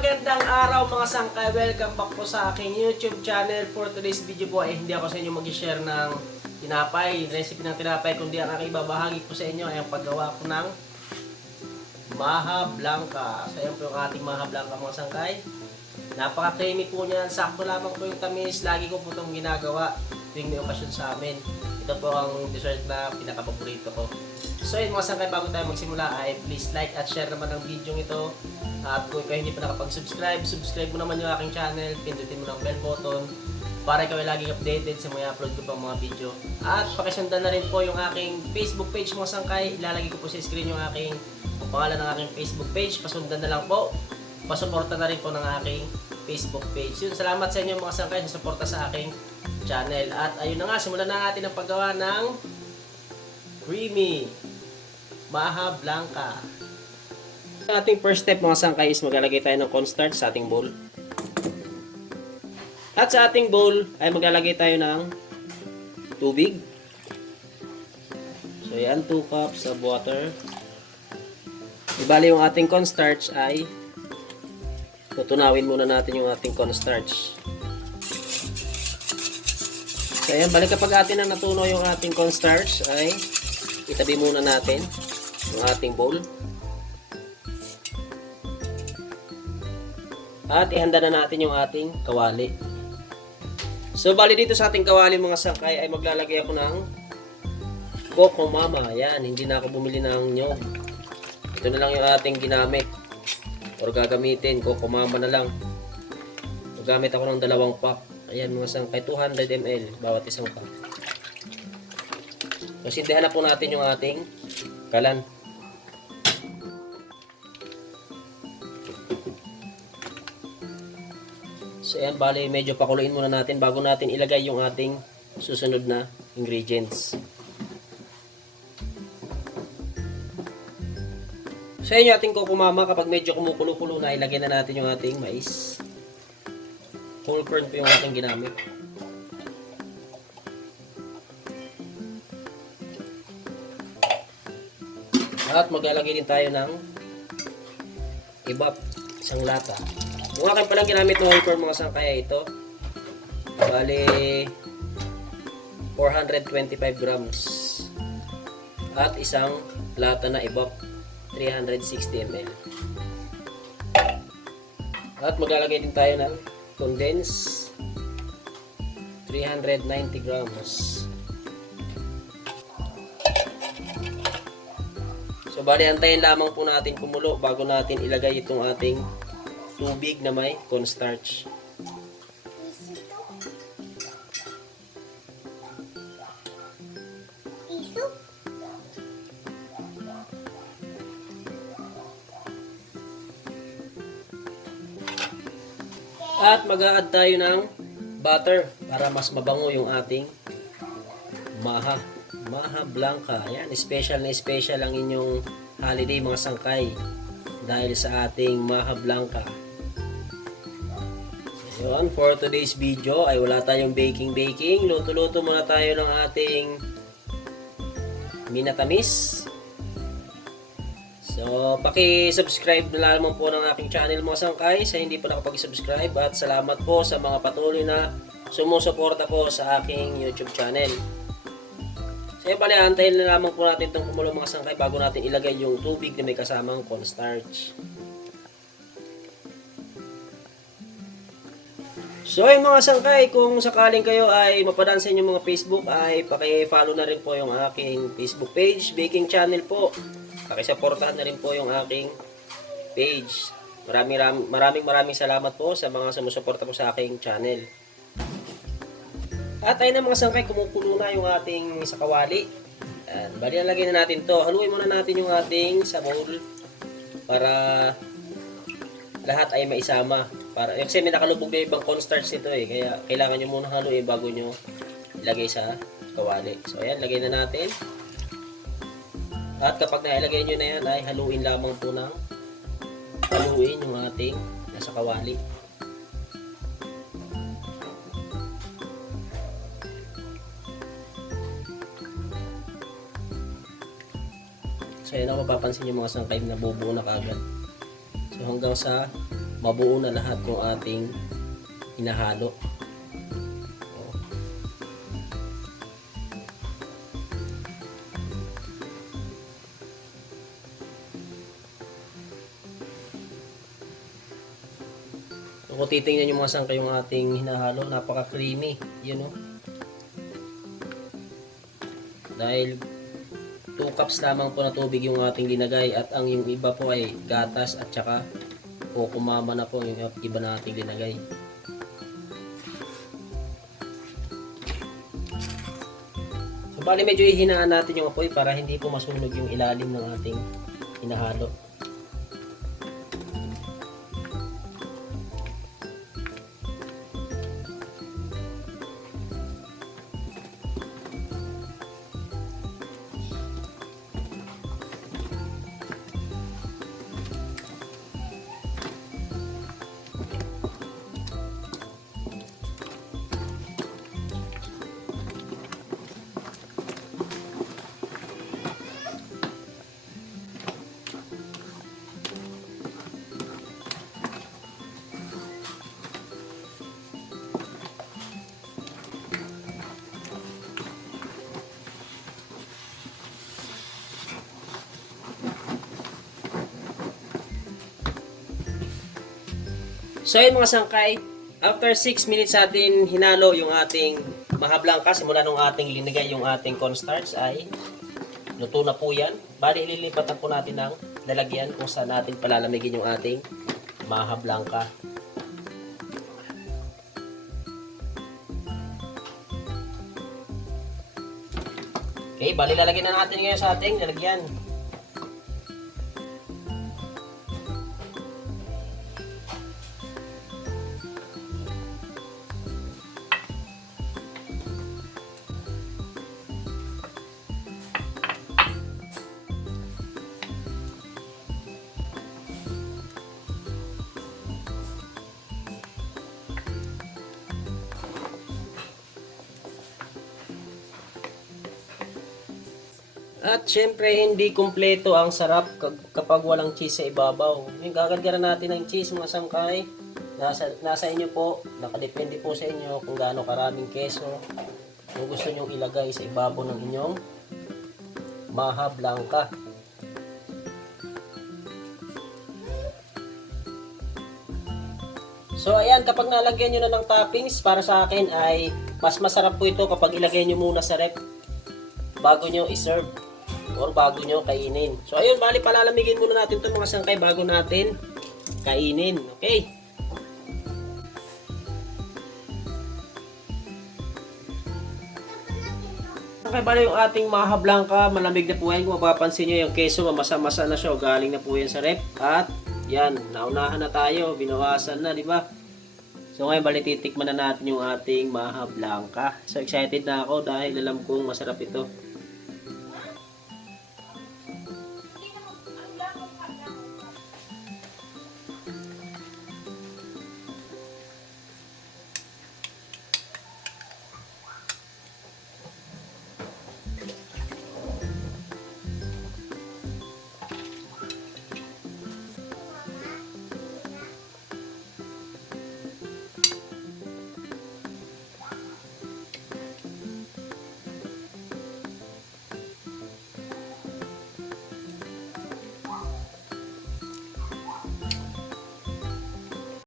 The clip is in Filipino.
magandang araw mga sangkay. Welcome back po sa aking YouTube channel. For today's video po ay hindi ako sa inyo mag-share ng tinapay, recipe ng tinapay, kundi ang aking ibabahagi po sa inyo ay ang paggawa ko ng Maha Blanca. So yan po yung ating Maha Blanca mga sangkay. Napaka-creamy po niyan. Sakto lamang po yung tamis. Lagi ko po itong ginagawa tuwing may okasyon sa amin. Ito po ang dessert na pinaka-paborito ko. So yun mga sangkay, bago tayo magsimula ay please like at share naman ang video ito. At kung ikaw hindi pa nakapag-subscribe, subscribe mo naman yung aking channel, pindutin mo ng bell button para ikaw ay laging updated sa mga upload ko pang mga video. At pakisundan na rin po yung aking Facebook page mga sangkay. Ilalagay ko po sa screen yung aking pangalan ng aking Facebook page. Pasundan na lang po. Pasuporta na rin po ng aking Facebook page. Yun, salamat sa inyo mga sangkay sa suporta sa aking channel. At ayun na nga, simulan na natin ang paggawa ng creamy Maha Blanca. Ang ating first step mga sangkay is maglalagay tayo ng cornstarch sa ating bowl. At sa ating bowl ay maglalagay tayo ng tubig. So yan, 2 cups of water. Ibali yung ating cornstarch ay tutunawin muna natin yung ating cornstarch. So yan, balik kapag atin na natunaw yung ating cornstarch ay itabi muna natin yung ating bowl. At ihanda na natin yung ating kawali. So bali dito sa ating kawali mga sangkay ay maglalagay ako ng Coco Mama. Ayan, hindi na ako bumili ng nyog. Ito na lang yung ating ginamit. Or gagamitin, Coco Mama na lang. Gagamit ako ng 2 pack. Ayan mga sangkay, 200 ml bawat isang pack. So sindihan na po natin yung ating kalan. So ayan, bali medyo pakuluin muna natin bago natin ilagay yung ating susunod na ingredients. So ayan yung ating Coco Mama, kapag medyo kumukulo-kulo na, ilagay na natin yung ating mais. Whole corn po yung ating ginamit. At maglalagay din tayo ng ibap, isang lata. Yung akin palang ginamit ng whole corn mga sangkay ito. Bali 425 grams. At isang lata na ibap, 360 ml. At maglalagay din tayo ng condensed, 390 grams. So bali antayin lamang po natin kumulo bago natin ilagay itong ating tubig na may cornstarch. At mag-a-add tayo ng butter para mas mabango yung ating Maha Blanca. Ayan, special na special ang inyong holiday mga sangkay dahil sa ating Maha Blanca. So yun, for today's video ay wala tayong baking. Luto-luto muna tayo ng ating minatamis. So, paki-subscribe na lamang po ng aking channel mga sangkay sa hindi pa nakapag-subscribe, at salamat po sa mga patuloy na sumusuporta po sa aking YouTube channel. So, bali, antayin na lamang po natin itong kumulo mga sangkay bago natin ilagay yung tubig na may kasamang cornstarch. So ay mga sangkay, kung sakaling kayo ay mapadaan sa inyong mga Facebook ay paki-follow na rin po yung aking Facebook page, baking channel po. Paki-supportahan na rin po yung aking page. Maraming salamat po sa mga sumusuporta po sa aking channel. At ayun na mga sangkay, kumukulo na yung ating sa kawali. Bali na lagay na natin to. Haluin muna natin yung ating sa bowl para lahat ay maisama. Kasi may nakalubog na ibang cornstarch nito eh. Kaya kailangan nyo muna haluin bago nyo ilagay sa kawali. So ayan, lagay na natin. At kapag nailagay nyo na yan ay haluin lamang po ng haluin yung ating nasa kawali. So, yan ako mapapansin yung mga sangkay na bubuo na kagad. So, hanggang sa mabuo na lahat yung ating hinahalo. Kung titingnan nyo mga sangkay yung ating hinahalo, napaka-creamy. Yun o. Dahil 2 cups lamang po na tubig yung ating linagay at ang yung iba po ay gatas at saka o kumama na po yung iba na ating linagay. So bali medyo ihinaan natin yung apoy para hindi po masunog yung ilalim ng ating hinahalo. So yun mga sangkay, after 6 minutes natin hinalo yung ating maha blanca, simula nung ating linigay yung ating cornstarch ay luto na po yan. Bali ililipat na po natin ng lalagyan kung saan natin palalamigin yung ating maha blanca. Okay, bali lalagyan na natin ngayon sa ating lalagyan. At syempre hindi kumpleto ang sarap kapag walang cheese sa ibabaw. Yung gagagdaran natin ng cheese mga sangkay, nasa inyo po, nakadepende po sa inyo kung gaano karaming keso kung gusto nyo ilagay sa ibabaw ng inyong maha blanca. So ayan, kapag nalagyan nyo na ng toppings, para sa akin ay mas masarap po ito kapag ilagay nyo muna sa rep bago nyo iserve or bago nyo kainin. So ayun, bali palalamigin muna natin itong mga sangkay bago natin kainin. Okay. Okay, bali yung ating maha blanca, malamig na po yan. Kung mapapansin nyo yung keso, mamasa-masa na siya. Galing na po yan sa rep. At yan, naunahan na tayo. Binawasan na, di ba? So ngayon, bali titikman na natin yung ating maha blanca. So excited na ako dahil alam kong masarap ito.